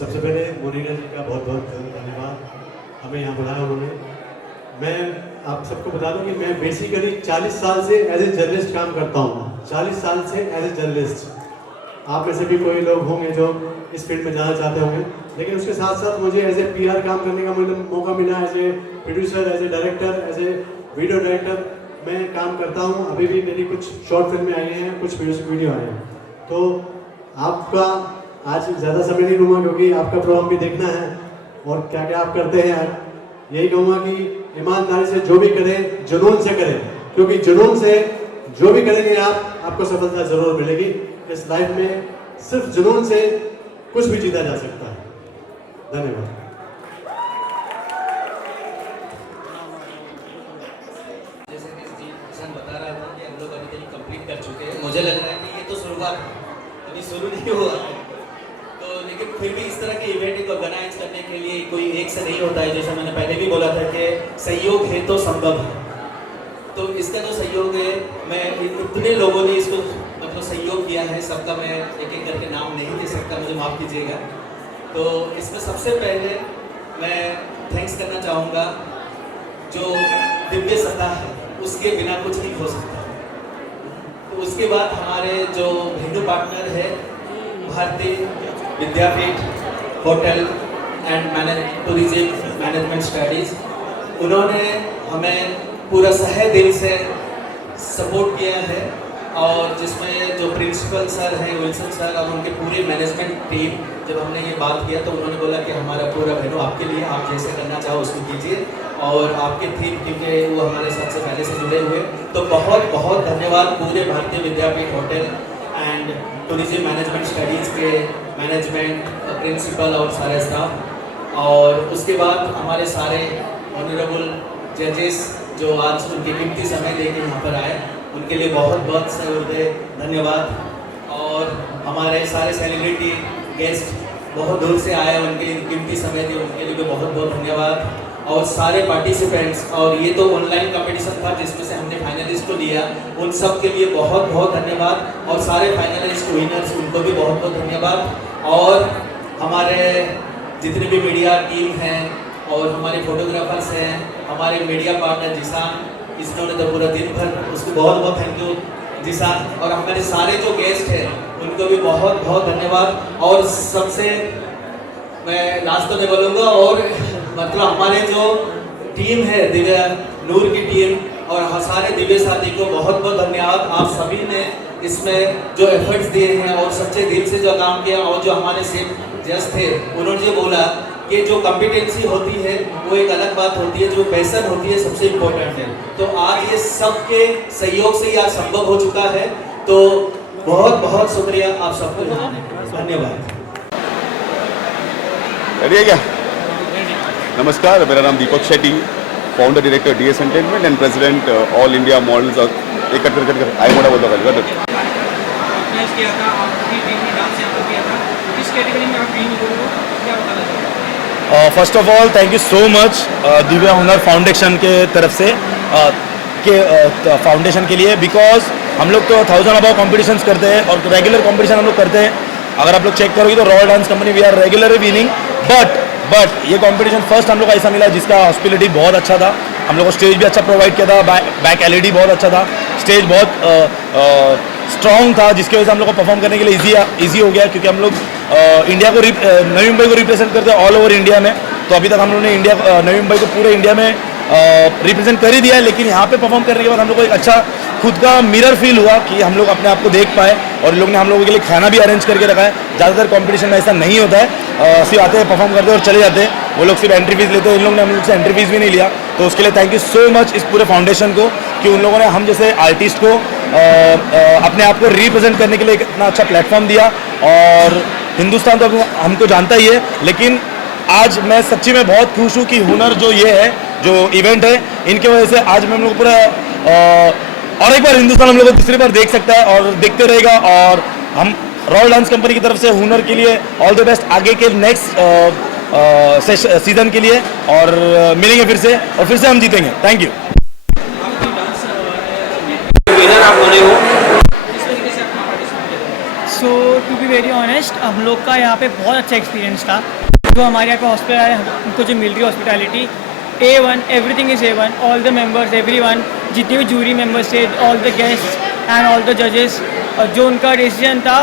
सबसे पहले मोनिका जी का बहुत बहुत धन्यवाद, हमें यहाँ बुलाया उन्होंने। मैं आप सबको बता दूं कि मैं बेसिकली 40 साल से एज ए जर्नलिस्ट काम करता हूँ, 40 साल से एज ए जर्नलिस्ट। आप में से भी कोई लोग होंगे जो इस फील्ड में जाना चाहते होंगे, लेकिन उसके साथ साथ मुझे एज ए PR काम करने का मुझे मौका मिला, as a producer, as a director, as a video director मैं काम करता हूँ। अभी भी मेरी कुछ शॉर्ट फिल्में आई हैं, कुछ म्यूजिक वीडियो आए हैं। तो आपका आज ज़्यादा समय नहीं लूँगा क्योंकि आपका प्रोग्राम भी देखना है और क्या क्या आप करते हैं। यही कहूँगा कि ईमानदारी से जो भी करें, जुनून से करें, क्योंकि जुनून से जो भी करेंगे आपको सफलता जरूर मिलेगी। इस लाइफ में सिर्फ जुनून से कुछ भी जीता जा सकता है। धन्यवाद। जैसे कि किसान बता रहा था कि हम लोग अभी तक कंप्लीट कर चुके हैं, मुझे लग रहा है कि ये तो शुरुआत है, अभी शुरू नहीं हुआ है। तो लेकिन फिर भी इस तरह के इवेंट को ऑर्गेनाइज करने के लिए कोई एक से नहीं होता है। जैसा मैंने पहले भी बोला था कि सहयोग है तो संभव है। तो इसका जो सहयोग है, मैं इतने लोगों ने इसको मतलब सहयोग किया है, सबका मैं एक एक करके नाम नहीं दे सकता, मुझे माफ़ कीजिएगा। तो इसमें सबसे पहले मैं थैंक्स करना चाहूँगा जो दिव्य सत्ता है, उसके बिना कुछ नहीं हो सकता। तो उसके बाद हमारे जो हिंदू पार्टनर है, Bharati Vidyapeeth hotel and tourism management studies, उन्होंने हमें पूरा सहे दिल से सपोर्ट किया है। और जिसमें जो प्रिंसिपल सर हैं विल्सन सर और उनके पूरे मैनेजमेंट टीम, जब हमने ये बात किया तो उन्होंने बोला कि हमारा पूरा वेन्यू आपके लिए, आप जैसे करना चाहो उसको कीजिए। और आपके थीम, क्योंकि वो हमारे साथ से पहले से जुड़े हुए, तो बहुत बहुत धन्यवाद पूरे Bharati Vidyapeeth hotel and tourism management studies के मैनेजमेंट, प्रिंसिपल और सारे स्टाफ। और उसके बाद हमारे सारे ऑनरेबल जजेस जो आज उनके कीमती समय लेके यहाँ पर आए, उनके लिए बहुत बहुत सहृदय धन्यवाद। और हमारे सारे सेलिब्रिटी गेस्ट बहुत दूर से आए, उनके लिए कीमती समय दिए, उनके लिए भी बहुत बहुत धन्यवाद। और सारे पार्टिसिपेंट्स, और ये तो ऑनलाइन कंपटीशन था जिसमें से हमने फाइनलिस्ट को लिया, उन सब के लिए बहुत बहुत धन्यवाद। और सारे फाइनलिस्ट विनर्स, उनको भी बहुत बहुत धन्यवाद। और हमारे जितने भी मीडिया टीम हैं और हमारे फोटोग्राफर्स हैं, हमारे मीडिया पार्टनर जिसान, इसने तो पूरा दिन भर, उसको बहुत बहुत थैंक यू जिसान। और हमारे सारे जो गेस्ट हैं उनको भी बहुत बहुत धन्यवाद। और सबसे मैं लास्ट तो नहीं बोलूँगा, और मतलब हमारे जो टीम है दिव्य नूर की टीम और सारे दिव्य साथी को बहुत बहुत धन्यवाद। आप सभी ने इसमें जो एफर्ट्स दिए हैं और सच्चे दिल से जो काम किया। और जो हमारे सेफ जज थे, उन्होंने जो बोला कि जो कॉम्पिटेंसी होती है वो एक अलग बात होती है, जो पैशन होती है सबसे इम्पोर्टेंट है। तो आज ये सबके सहयोग से यह संभव हो चुका है। तो बहुत बहुत शुक्रिया आप सबको यहाँ आने के लिए, धन्यवाद। रेडी है क्या? नमस्कार, मेरा नाम Deepak Shetty, founder director DS entertainment and president all India models. और एक कर आई मोड़ा बोलता था किया था, आपकी टीम ने डांस यहाँ पर किया था, किस कैटेगरी में आप टीम को क्या बताना चाहते हैं? First of all thank you so much Divya हुनर फाउंडेशन के तरफ से फाउंडेशन के लिए, बिकॉज हम लोग तो 1000 अबाव कॉम्पिटिशन्स करते हैं और रेगुलर कॉम्पिटिशन हम लोग करते हैं। अगर आप लोग चेक करोगे तो royal dance company we are regularly winning, but ये कंपटीशन फर्स्ट हम लोग को ऐसा मिला जिसका हॉस्पिटलिटी बहुत अच्छा था। हम लोग को स्टेज भी अच्छा प्रोवाइड किया था, बैक LED बहुत अच्छा था, स्टेज बहुत स्ट्रॉन्ग था, जिसकी वजह से हम लोग को परफॉर्म करने के लिए ईजी हो गया। क्योंकि हम लोग इंडिया को नवी मुंबई को रिप्रेजेंट करते हैं ऑल ओवर इंडिया में। तो अभी तक हम लोगों ने नवी मुंबई को पूरे इंडिया में रिप्रेजेंट कर ही दिया है। लेकिन यहाँ पे परफॉर्म करने के बाद हम लोग को एक अच्छा खुद का मिरर फील हुआ कि हम लोग अपने आप को देख पाए। और लोग ने हम लोगों के लिए खाना भी अरेंज करके रखा है। ज़्यादातर कंपटीशन में ऐसा नहीं होता है, सिर्फ आते हैं परफॉर्म करते हैं और चले जाते हैं। वो लोग सिर्फ एंट्री फीस लेते हैं, इन लोगों ने हम लोग से एंट्री फीस भी नहीं लिया। तो उसके लिए थैंक यू सो मच इस पूरे फाउंडेशन को कि उन लोगों ने हम जैसे आर्टिस्ट को अपने आप को रिप्रेजेंट करने के लिए इतना अच्छा प्लेटफॉर्म दिया। और हिंदुस्तान तो हमको जानता ही है, लेकिन आज मैं सच्ची में बहुत खुश हूँ कि हुनर जो ये है, जो इवेंट है, इनके वजह से आज मैं हम लोग पूरा और एक बार हिंदुस्तान हम लोग को दूसरी बार देख सकता है और देखते रहेगा। और हम रॉयल डांस कंपनी की तरफ से हुनर के लिए ऑल द बेस्ट आगे के नेक्स्ट सीजन के लिए। और मिलेंगे फिर से और फिर से हम जीतेंगे। Thank you. So to be very honest हम लोग का यहाँ पे बहुत अच्छा एक्सपीरियंस था। जो हमारे यहाँ पे हॉस्पिटल आए उनको जो मिल रही hospitality A1, everything is A1, all the members everyone, जितने भी जूरी मेंबर्स थे, all the guest and all the जजेस, और जो उनका डिसीजन था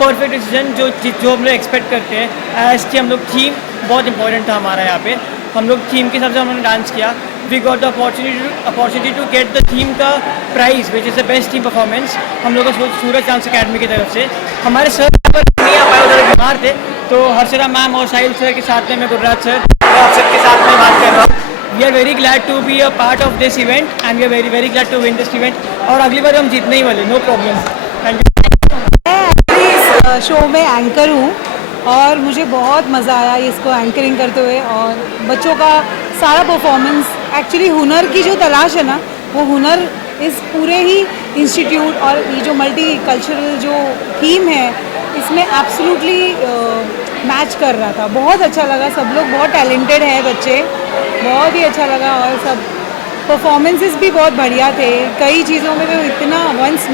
परफेक्ट डिसीजन जो हम लोग एक्सपेक्ट करते हैं। एज कि हम लोग थीम बहुत इंपॉर्टेंट था हमारा यहाँ पे, हम लोग थीम के हिसाब से हमने डांस किया। We got the opportunity to get the theme का prize which is the best theme performance हम लोग का सूरज डांस अकेडमी की तरफ से। हमारे सर नहीं आ पाए, उधर बीमार थे, तो हर्षदा मैम और साहिल सर के साथ में मैं गुजरात सर आप सबके साथ में बात कर रहा हूँ। We are very glad to be a part of this event and we are very very glad to win this event, और अगली बार हम जीतने ही वाले, नो प्रॉब्लम। Thank you. मैं इस शो में एंकर हूँ और मुझे बहुत मज़ा आया इसको एंकरिंग करते हुए, और बच्चों का सारा परफॉर्मेंस, एक्चुअली हुनर की जो तलाश है ना, वो हुनर इस पूरे ही इंस्टीट्यूट और ये जो मल्टी कल्चरल जो थीम है इसमें एब्सोल्युटली मैच कर रहा था। बहुत अच्छा लगा, सब लोग बहुत टैलेंटेड है बच्चे, बहुत ही अच्छा लगा, और सब परफॉर्मेंसेस भी बहुत बढ़िया थे। कई चीज़ों में तो इतना वंस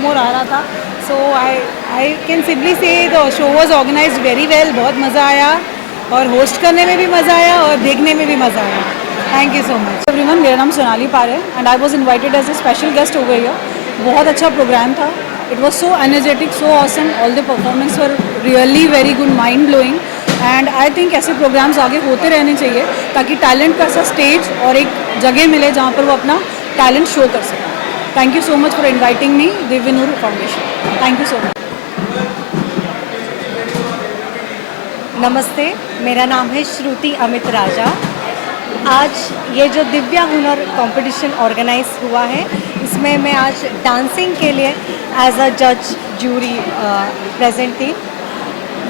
मोर आ रहा था। So I can simply say the show was organised very well. बहुत मज़ा आया, और होस्ट करने में भी मज़ा आया और देखने में भी मज़ा आया। Thank you so much everyone. मेरा नाम सोनाली पार है and I was invited as a special guest over here. बहुत अच्छा प्रोग्राम था। It was so energetic, so awesome, all the performance were really very good, mind blowing, and I think ऐसे programmes आगे होते रहने चाहिए ताकि टैलेंट का ऐसा स्टेज और एक जगह मिले जहाँ पर वो अपना टैलेंट शो कर सकें। Thank you so much for inviting me, Divya Noor foundation. Thank you so much. नमस्ते, मेरा नाम है श्रुति अमित राजा। आज ये जो दिव्या हुनर कंपटीशन ऑर्गेनाइज हुआ है, इसमें मैं आज डांसिंग के लिए एज अ जज जूरी प्रेजेंट थी।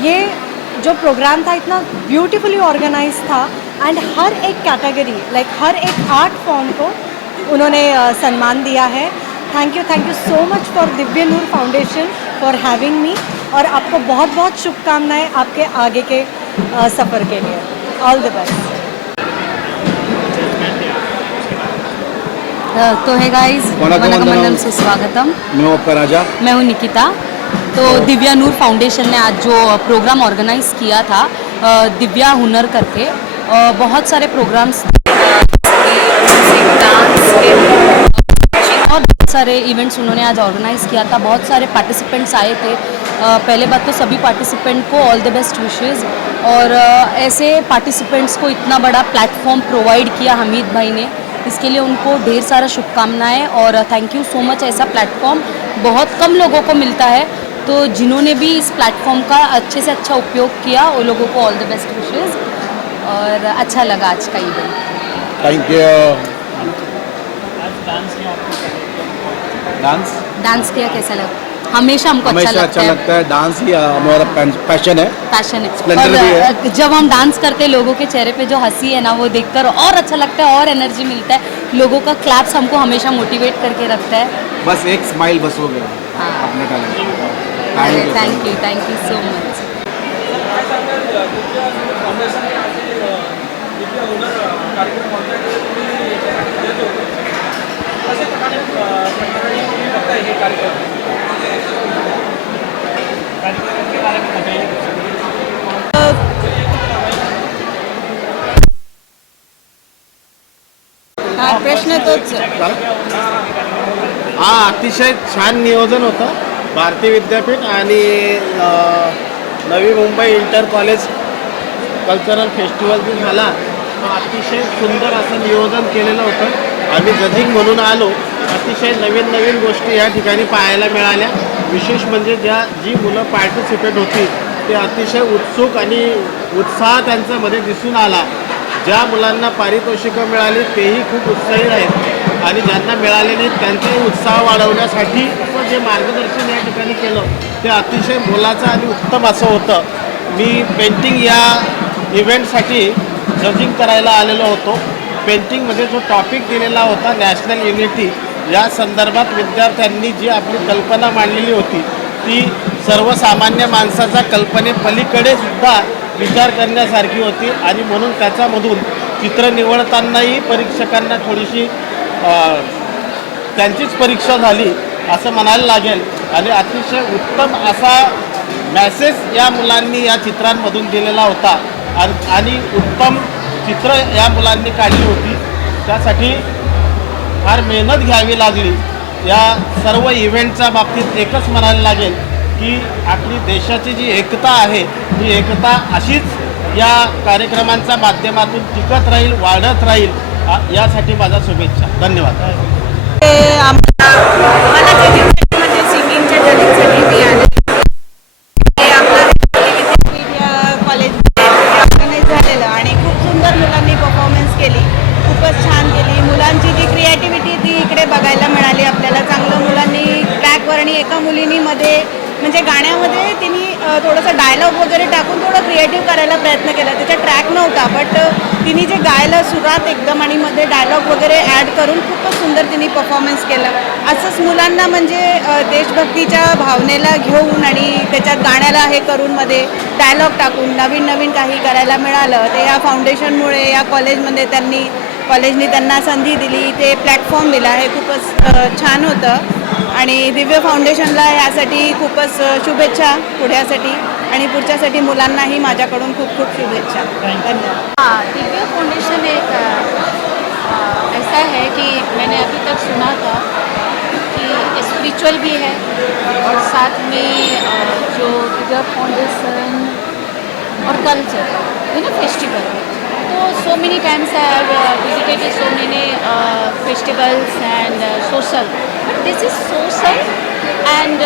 ये जो प्रोग्राम था इतना ब्यूटीफुली ऑर्गेनाइज था, एंड हर एक कैटेगरी लाइक हर एक आर्ट फॉर्म को उन्होंने सम्मान दिया है। Thank you so much for Divya Noor foundation for having me, और आपको बहुत बहुत शुभकामनाएं आपके आगे के सफ़र के लिए। All the best. तो है गाइस, वनकमंडलम सुस्वागतम। मैं आपका राजा। मैं हूँ निकिता। तो दिव्या नूर फाउंडेशन ने आज जो प्रोग्राम ऑर्गेनाइज किया था दिव्या हुनर करके, बहुत सारे प्रोग्राम्स, डांस और बहुत सारे इवेंट्स उन्होंने आज ऑर्गेनाइज किया था। बहुत सारे पार्टिसिपेंट्स आए थे। पहले बात तो सभी पार्टिसिपेंट को ऑल द बेस्ट विशेज़, और ऐसे पार्टिसिपेंट्स को इतना बड़ा प्लेटफॉर्म प्रोवाइड किया हमीद भाई ने, इसके लिए उनको ढेर सारा शुभकामनाएं, और थैंक यू सो मच। ऐसा प्लेटफॉर्म बहुत कम लोगों को मिलता है, तो जिन्होंने भी इस प्लेटफॉर्म का अच्छे से अच्छा उपयोग किया उन लोगों को ऑल द बेस्ट विशेज़, और अच्छा लगा आज का इवेंट। Thank you. डांस किया कैसा लगा? हमेशा हमको अच्छा लगता है। डांस ही हमारा पैशन है। Splendor भी है। जब हम डांस करते हैं, लोगों के चेहरे पे जो हंसी है ना, वो देखकर और अच्छा लगता है और एनर्जी मिलता है। लोगों का क्लैप्स हमको हमेशा मोटिवेट करके रखता है। बस एक स्माइल बस हो गया। हाँ, अपने थैंक यू सो मच। प्रश्न तोच. अतिशय छान नियोजन होतं भारतीय विद्यापीठ आणि Navi Mumbai inter college cultural festival जो झाला तो अतिशय सुंदर असं नियोजन केलेलं होतं. आम्ही जजिंग म्हणून आलो. अतिशय नवीन नवीन गोष्टी या ठिकाणी पाहायला मिळाल्या. विशेष म्हणजे जी मुलं पार्टिसिपेट होती ते अतिशय उत्सुक आणि उत्साह त्यांच्यामध्ये दिसून आला. ज्या मुलांना पारितोषिकं मिळाली तेही खूप उत्साही आहेत आणि ज्यांना मिळाले नाही त्यांचाही उत्साह वाढवण्यासाठी जे मार्गदर्शन या ठिकाणी केलं ते अतिशय मोलाचं आणि उत्तम असं होतं. मी पेंटिंग या इव्हेंटसाठी जजिंग करायला आलेलो होतो. पेंटिंगमध्ये जो टॉपिक दिलेला होता नॅशनल युनिटी, या संदर्भात विद्यार्थ्यांनी जी आपली कल्पना मांडलेली होती ती सर्वसामान्य माणसाच्या कल्पनेपलीकडे सुद्धा विचार करण्यासारखी होती आणि म्हणून त्याच्यामधून चित्र निवडतानाही परीक्षकांना थोडीशी त्यांचीच परीक्षा झाली असं म्हणायला लागेल. आणि अतिशय उत्तम असा मॅसेज या मुलांनी या चित्रांमधून दिलेला होता आणि उत्तम चित्र या मुलांनी काढली होती. त्यासाठी फार मेहनत घ्यावी लागली. या सर्व इव्हेंटच्या बाबतीत एकच म्हणायला लागेल की आपली देशाची जी एकता आहे ही एकता अशीच या कार्यक्रमांच्या माध्यमातून टिकत राहील, वाढत राहील, यासाठी माझ्या शुभेच्छा. धन्यवाद. मला जजिंगसाठी सिंगिंगच्या जजिंगसाठी मी आले. हे आपलं कॉलेजमध्ये ऑर्गनाईज झालेलं आणि खूप सुंदर मुलांनी परफॉर्मन्स केली, खूपच छान केली. मुलांची जी क्रिएटिव्हिटी ती इकडे बघायला मिळाली आपल्याला. चांगलं मुलांनी ट्रॅकवर आणि एका मुलीनी मध्ये म्हणजे गाण्यामध्ये तिने थोडंसं डायलॉग वगैरे टाकून थोडं क्रिएटिव्ह करायला प्रयत्न केला. त्याचा ट्रॅक नव्हता बट तिने जे गायलं सुरात एकदम आणि मध्ये डायलॉग वगैरे ॲड करून खूपच सुंदर तिने परफॉर्मन्स केलं. असंच मुलांना म्हणजे देशभक्तीच्या भावनेला घेऊन आणि त्याच्यात गाण्याला हे करून मध्ये डायलॉग टाकून नवीन नवीन काही करायला मिळालं. ते या फाउंडेशनमुळे या कॉलेजमध्ये कॉलेजनी त्यांना संधी दिली, ते प्लॅटफॉर्म दिला, हे खूपच छान होतं. आणि दिव्य फाउंडेशनला यासाठी खूपच शुभेच्छा पुढ्यासाठी आणि पुढच्यासाठी मुलांनाही माझ्याकडून खूप खूप शुभेच्छा. धन्यवाद. हाँ, दिव्य फाउंडेशन एक ऐसा है कि मैंने अभी तक सुना था कि स्पिरिचुअल भी है और साथ में जो दिव्य फाउंडेशन और culture festival. So many times I have visited so many festivals and social. But this is social and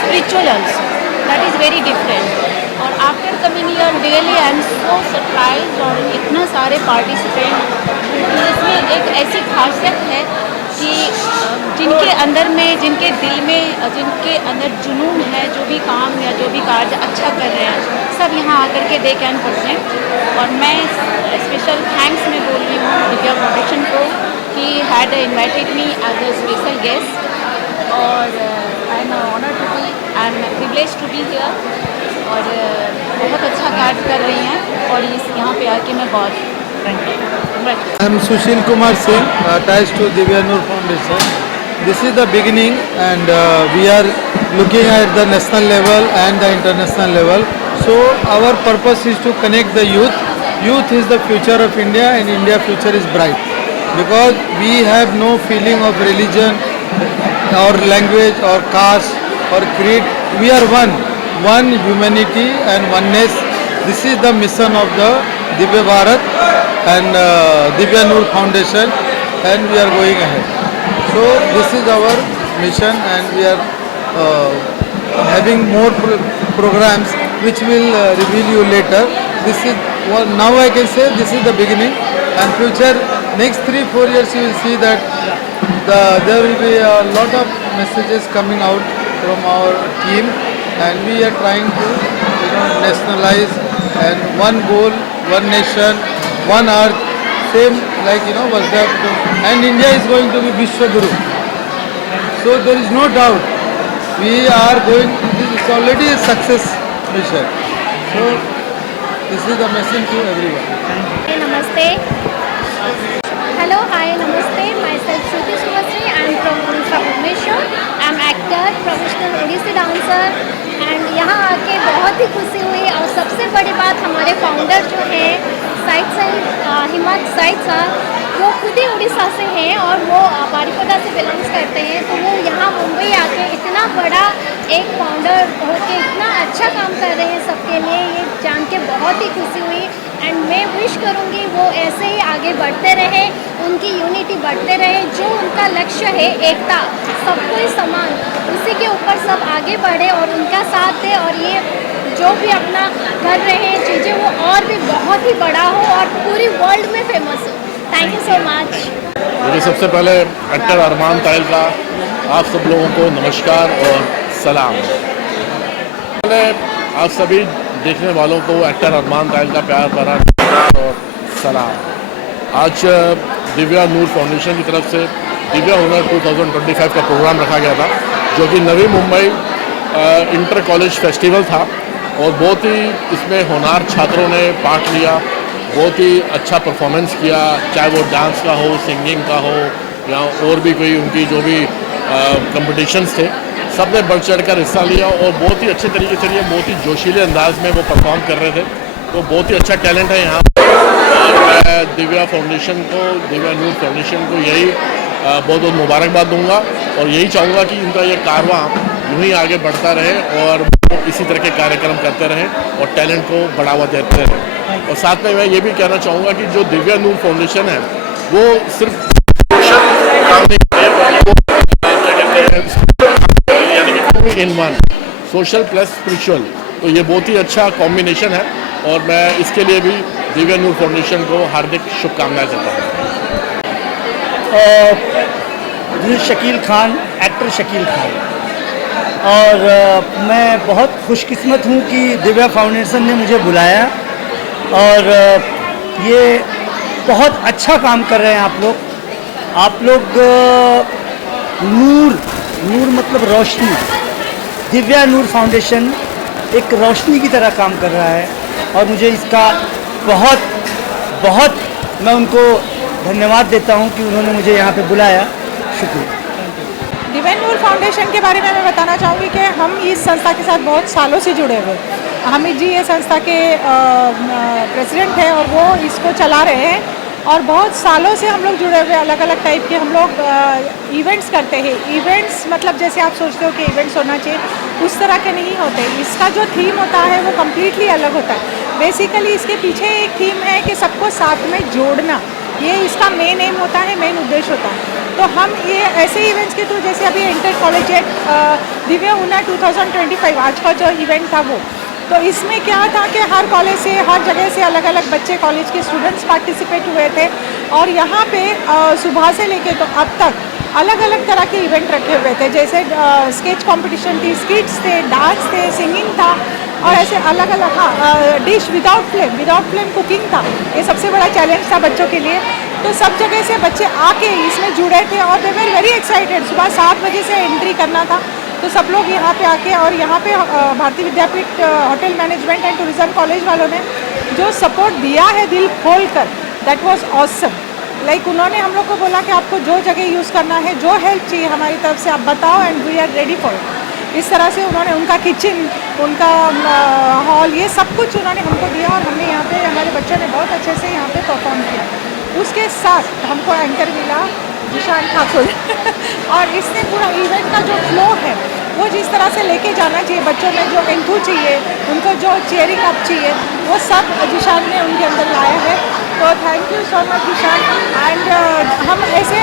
spiritual also. That is very different. और after coming here, really I am so surprised और इतना सारे participant. इसमें एक ऐसी खासियत है कि जिनके अंदर में, जिनके दिल में, जिनके अंदर जुनून है, जो भी काम या जो भी कार्य अच्छा कर रहे हैं, सब यहाँ आकर के दे कैन प्रेजेंट. और मैं स्पेशल थैंक्स में बोल रही हूँ दिव्या फाउंडेशन को कि had invited me as a special guest. और I am honour to be, I am privilege to be here. और बहुत अच्छा कार्य कर रही हैं और यहाँ पे आके मैं बहुत I am Sushil Kumar Singh, attached to Divya Noor Foundation. This is the beginning and we are looking at the national level and the international level. So our purpose is to connect the youth. Youth is the future of India and India future is bright. Because we have no feeling of religion or language or caste or creed. We are one humanity and oneness. This is the mission of the Divya Bharat and Divya Noor Foundation, and we are going ahead. So this is our mission and we are having more programs which will reveal you later. This is now I can say this is the beginning, and future next 3-4 years you will see that there will be a lot of messages coming out from our team, and we are trying to nationalize and one goal, one nation, one earth, same like Vasudhaiva, and India is going to be Vishwa Guru. So there is no doubt we are going. This is already a success mission. So this is the message to everyone. Namaste. Hello, hi, namaste. Myself Shruti Subhasri. I am from Odisha, Bhubaneswar. I am actor, professional Odissi dancer. And यहाँ आके बहुत ही खुशी हुई. और सबसे बड़ी बात हमारे फाउंडर जो हैं हिम्मत साइद साहब, वो खुद ही उड़ीसा से हैं और वो बारिपदा से बिलोंग्स करते हैं. तो वो यहाँ मुंबई आके इतना बड़ा एक फाउंडर होके इतना अच्छा काम कर रहे हैं सबके लिए, ये जान के बहुत ही खुशी हुई. एंड मैं विश करूँगी वो ऐसे ही आगे बढ़ते रहे, उनकी यूनिटी बढ़ते रहे. जो उनका लक्ष्य है एकता, सबको ही समान, उसी के ऊपर सब आगे बढ़े और उनका साथ दे. और ये जो भी अपना कर रहे हैं चीज़ें वो और भी बहुत ही बड़ा हो और पूरी वर्ल्ड में फेमस हो. Thank you so much. मुझे सबसे पहले एक्टर अरमान ताइल का आप सब लोगों को नमस्कार और सलाम. पहले आप सभी देखने वालों को एक्टर अरमान ताइल का प्यार भरा और सलाम. आज दिव्या नूर फाउंडेशन की तरफ से दिव्या हुनर 2025 का प्रोग्राम रखा गया था, जो कि नवी मुंबई इंटर कॉलेज फेस्टिवल था. और बहुत ही इसमें होनहार छात्रों ने पार्ट लिया, बहुत ही अच्छा परफॉर्मेंस किया, चाहे वो डांस का हो, सिंगिंग का हो या और भी कोई उनकी जो भी कंपटीशंस थे, सब ने बढ़ चढ़ कर हिस्सा लिया और बहुत ही अच्छे तरीके से, बहुत ही जोशीले अंदाज में वो परफॉर्म कर रहे थे। तो बहुत ही अच्छा टैलेंट है यहाँ पर और मैं दिव्या फाउंडेशन को, दिव्या नूर फाउंडेशन को यही बहुत बहुत मुबारकबाद दूंगा और यही चाहूँगा कि इनका ये कारवां यूँ ही आगे बढ़ता रहे और वो इसी तरह के कार्यक्रम करते रहें और टैलेंट को बढ़ावा देते रहें। और साथ में मैं ये भी कहना चाहूँगा कि जो दिव्या नूर फाउंडेशन है वो सिर्फ काम नहीं in one, social plus spiritual, तो ये बहुत ही अच्छा कॉम्बिनेशन है और मैं इसके लिए भी दिव्या नूर फाउंडेशन को हार्दिक शुभकामनाएं देता हूँ। ये शकील खान, एक्टर शकील खान, और मैं बहुत खुशकिस्मत हूँ कि दिव्या फाउंडेशन ने मुझे बुलाया और ये बहुत अच्छा काम कर रहे हैं आप लोग नूर मतलब रोशनी, दिव्या नूर फाउंडेशन एक रोशनी की तरह काम कर रहा है और मुझे इसका बहुत मैं उनको धन्यवाद देता हूं कि उन्होंने मुझे यहाँ पे बुलाया। शुक्रिया। दिव्या नूर फाउंडेशन के बारे में मैं बताना चाहूँगी कि हम इस संस्था के साथ बहुत सालों से जुड़े हुए। हामिद जी ये संस्था के प्रेसिडेंट हैं और वो इसको चला रहे हैं और बहुत सालों से हम लोग जुड़े हुए। अलग अलग टाइप के हम लोग इवेंट्स करते हैं। इवेंट्स मतलब जैसे आप सोचते हो कि इवेंट्स होना चाहिए, उस तरह के नहीं होते। इसका जो थीम होता है वो कम्प्लीटली अलग होता है। बेसिकली इसके पीछे एक थीम है कि सबको साथ में जोड़ना, ये इसका मेन एम होता है, मेन उद्देश्य होता है। तो हम ये ऐसे इवेंट्स के थ्रू, जैसे अभी इंटर कॉलेजिएट दिव्या हुनर 2025 आज का जो इवेंट था वो, तो इसमें क्या था कि हर कॉलेज से, हर जगह से अलग अलग बच्चे, कॉलेज के स्टूडेंट्स पार्टिसिपेट हुए थे और यहाँ पे सुबह से लेके तो अब तक अलग अलग तरह के इवेंट रखे हुए थे। जैसे स्केच कंपटीशन थी, स्किट्स थे, डांस थे, सिंगिंग था और ऐसे अलग अलग। हाँ, डिश विदाउट फ्लेम कुकिंग था। ये सबसे बड़ा चैलेंज था बच्चों के लिए। तो सब जगह से बच्चे आके इसमें जुड़े थे और दे वर वेरी एक्साइटेड। सुबह 7 बजे से एंट्री करना था, तो सब लोग यहाँ पे आके, और यहाँ पे Bharati Vidyapeeth hotel management and tourism college वालों ने जो सपोर्ट दिया है दिल खोल कर, दैट वाज ऑसम। लाइक उन्होंने हम लोग को बोला कि आपको जो जगह यूज़ करना है, जो हेल्प चाहिए हमारी तरफ से आप बताओ and we are ready for it. इस तरह से उन्होंने उनका किचन, उनका हॉल, ये सब कुछ उन्होंने हमको दिया और हमने यहाँ पे, हमारे बच्चों ने बहुत अच्छे से यहाँ पे परफॉर्म किया। उसके साथ हमको एंकर मिला जिशान ठाकुर और इसने पूरा इवेंट का जो फ्लो है वो जिस तरह से लेके जाना चाहिए, बच्चों में जो एंथू चाहिए, उनको जो चीयरिंग अप चाहिए, वो सब जिशान ने उनके अंदर लाया है। तो thank you so much Zishan. And हम ऐसे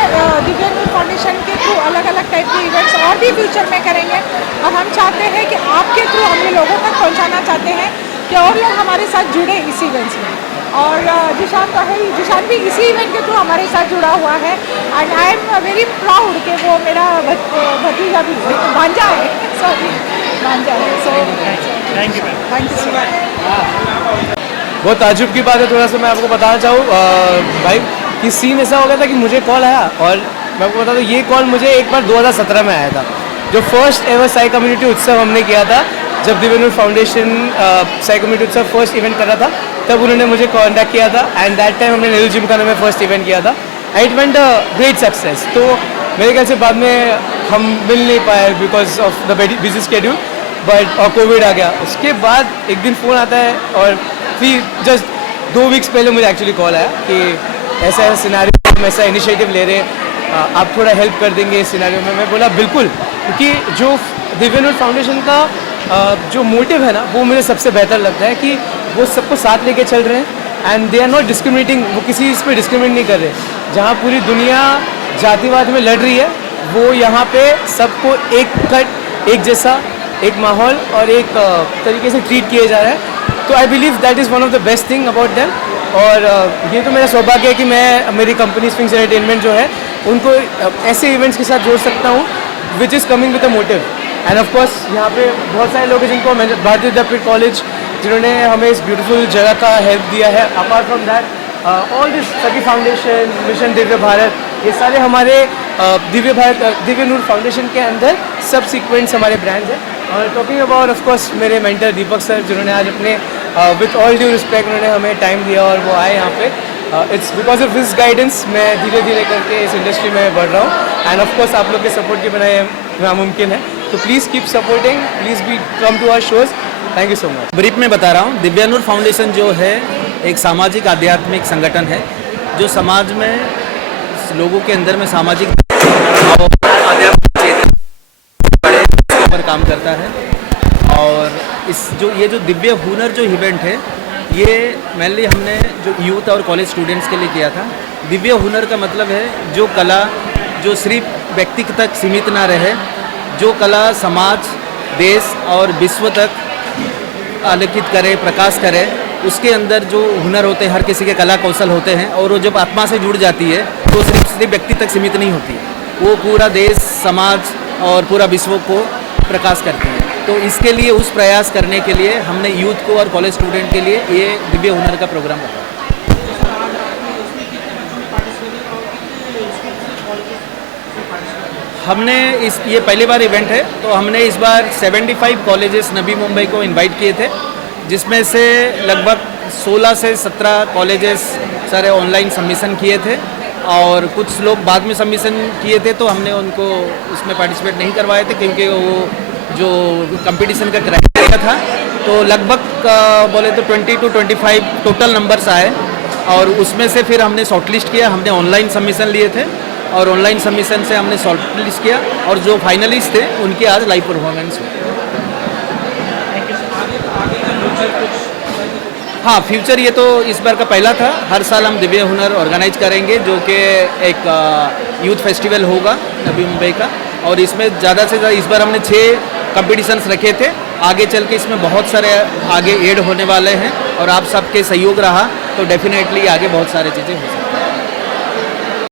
दिव्या नूर फाउंडेशन के थ्रू अलग अलग टाइप के इवेंट्स और भी फ्यूचर में करेंगे और हम चाहते हैं कि आपके थ्रू हम ये लोगों तक पहुँचाना चाहते हैं कि और लोग हमारे साथ जुड़े इस इवेंट्स में। और जिशान तो है ही, जिशान भी इसी इवेंट के थ्रू हमारे साथ जुड़ा हुआ है and I am very proud कि वो मेरा भतीजा भी, भांजा है, सॉरी भांजा है। So thank you so much. बहुत ताजुब की बात है, थोड़ा सा मैं आपको बताना चाहूँ भाई कि सीन ऐसा हो गया था कि मुझे कॉल आया और मैं आपको बता दूँ ये कॉल मुझे एक बार 2017 में आया था, जो फर्स्ट एवर साई कम्युनिटी उत्सव हमने किया था। जब दिव्या नूर फाउंडेशन साई कम्युनिटी उत्सव फर्स्ट इवेंट कर रहा था, तब उन्होंने मुझे कॉन्टैक्ट किया था एंड दैट टाइम हमने नील जिमखाना में फर्स्ट इवेंट किया था and it went great success. तो मेरे ख्याल से बाद में हम मिल नहीं पाए because of the busy schedule, but covid आ गया। उसके बाद एक दिन फ़ोन आता है और फिर जस्ट 2 वीक्स पहले मुझे एक्चुअली कॉल आया कि ऐसा ऐसा सिनेरियो, हम ऐसा इनिशिएटिव ले रहे हैं, आप थोड़ा हेल्प कर देंगे इस सिनेरियो में। मैं बोला बिल्कुल, क्योंकि जो दिव्या नूर फाउंडेशन का जो मोटिव है ना, वो मुझे सबसे बेहतर लगता है कि वो सबको साथ लेके चल रहे हैं and they are not discriminating. वो किसी इस पर डिस्क्रिमिनेट नहीं कर रहे। जहाँ पूरी दुनिया जातिवाद में लड़ रही है, वो यहाँ पे सबको एक कट, एक जैसा, एक माहौल और एक तरीके से ट्रीट किया जा रहा है। तो I believe that is one of the best thing about them. और ये तो मेरा सौभाग्य है कि मैं मेरी कंपनी स्विंग्स एंटरटेनमेंट जो है उनको ऐसे इवेंट्स के साथ जोड़ सकता हूँ which is coming with a motive. End of course यहाँ पे बहुत सारे लोग हैं जिनको भारतीय विद्यापीठ कॉलेज, जिन्होंने हमें इस ब्यूटीफुल जगह का हेल्प दिया है। Apart from that all this सखी फाउंडेशन, मिशन दिव्य भारत, ये सारे हमारे दिव्य नूर फाउंडेशन के अंदर सब सीक्वेंट्स हमारे ब्रांड्स हैं। और टॉकिंग अबाउट ऑफ कोर्स मेरे मेंटर दीपक सर, जिन्होंने आज अपने विथ ऑल ड्यू रिस्पेक्ट उन्होंने हमें टाइम दिया और वो आए यहाँ पे। It's because of this guidance मैं धीरे धीरे करके इस इंडस्ट्री में बढ़ रहा हूँ एंड ऑफ कोर्स आप लोग के सपोर्ट के बिना ये नामुमकिन है. तो please keep supporting, please be come to our shows. Thank you so much. Brief में बता रहा हूँ, दिव्यानूर फाउंडेशन जो है एक सामाजिक आध्यात्मिक संगठन है जो समाज में लोगों के अंदर में सामाजिक और आध्यात्मिक चेतना पर काम करता है. और ये जो दिव्य हुनर जो इवेंट है ये मेनली हमने जो यूथ और कॉलेज स्टूडेंट्स के लिए किया था. दिव्य हुनर का मतलब है जो कला जो सिर्फ व्यक्ति तक सीमित ना रहे, जो कला समाज, देश और विश्व तक आलोकित करे, प्रकाश करे. उसके अंदर जो हुनर होते हैं, हर किसी के कला कौशल होते हैं और वो जब आत्मा से जुड़ जाती है तो सिर्फ व्यक्ति तक सीमित नहीं होती, वो पूरा देश, समाज और पूरा विश्व को प्रकाश करती है. तो इसके लिए उस प्रयास करने के लिए हमने यूथ को और कॉलेज स्टूडेंट के लिए ये दिव्य हुनर का प्रोग्राम रखा. हमने ये पहली बार इवेंट है तो हमने इस बार 75 कॉलेजेस नवी मुंबई को इनवाइट किए थे, जिसमें से लगभग 16 से 17 कॉलेजेस सारे ऑनलाइन सबमिशन किए थे और कुछ लोग बाद में सबमिशन किए थे तो हमने उनको उसमें पार्टिसिपेट नहीं करवाए थे क्योंकि वो जो कंपटीशन का क्राइटेरिया था. तो लगभग बोले तो 20 to 25 टोटल नंबर्स आए और उसमें से फिर हमने शॉर्टलिस्ट किया. हमने ऑनलाइन सबमिशन लिए थे और ऑनलाइन सबमिशन से हमने शॉर्टलिस्ट किया और जो फाइनलिस्ट थे उनके आज लाइव परफॉर्मेंस हुए. हाँ, फ्यूचर ये तो इस बार का पहला था. हर साल हम दिव्य हुनर ऑर्गेनाइज करेंगे जो कि एक यूथ फेस्टिवल होगा नवी मुंबई का और इसमें ज़्यादा से ज़्यादा इस बार हमने 6 कंपटीशंस रखे थे. आगे चल के इसमें बहुत सारे आगे ऐड होने वाले हैं और आप सबके सहयोग रहा तो डेफिनेटली आगे बहुत सारी चीज़ें हो सकती हैं.